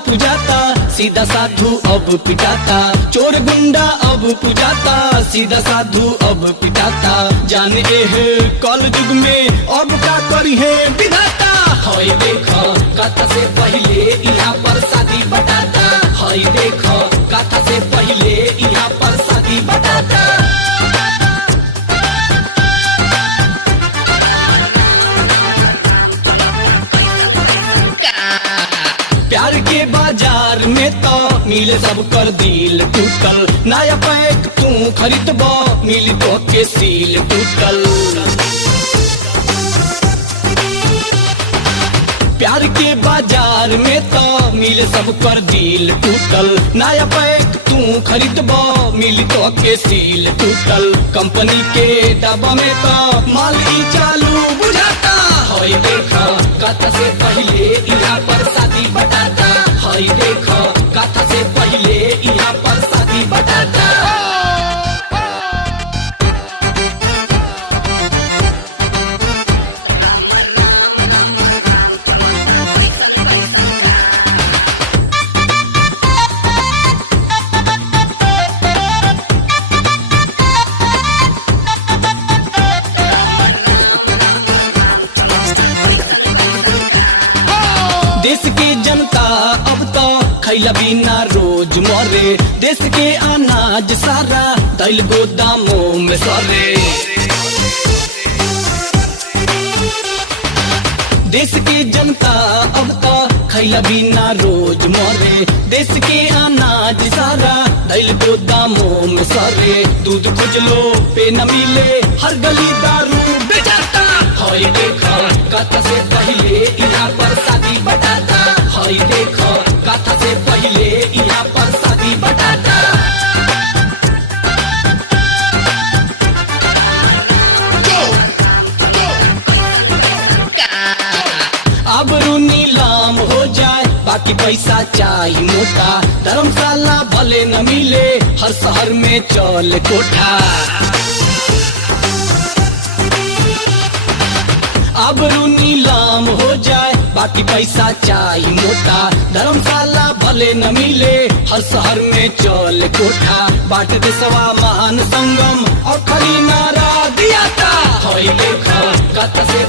पुजाता, सीधा साधु अब पिटाता। चोर गुंडा अब पुजाता, सीधा साधु अब पिटाता। जाने है कल युग में अब का करी है विधाता। हई देखो कथा से पहले यहाँ पर शादी बटाता। हई देखो कथा से पहले यहाँ पर शादी बटाता। प्यार के बाजार में तो मिले सब कर दिल टूटल। नया पैक तू खरीदबो मिली तो के सील टूटल। प्यार के बाजार में तो मिले सब कर दिल टूटल। नया पैक तू खरीदबो मिली तो के सील टूटल। कंपनी के डब्बा में तो माल ही चालू बुझाता। हई देखो कथा से पहले यहाँ पर शादी बटाता। हई देखो कथा से पहले यहाँ पर शादी बटाता। देश के जनता अब तो खैला बिना रोज मरे। देश के अनाज सारा दैल गोदामों में सरे। देश के जनता अब तो खैला बिना रोज मरे। देश के अनाज सारा दैल गोदामों में सरे। दूध खुजलो पे न मिले हर गली दारू बेचाता। हई देखो कथा से पहले यहाँ पर शादी बटाता। हई देखो कथा से पहले यहाँ पर शादी बटाता। आबरू नीलाम हो जाए बाकी पैसा चाहिए मोटा। धर्मशाला भले न मिले हर शहर में चल कोठा। आबरू नीलाम हो जाए बाकी पैसा चाहिए मोटा। धर्मशाला भले न मिले हर शहर में चल कोठा। बाट देशवा महान संगम और खरी नारा दिया था। हई देखो कथा से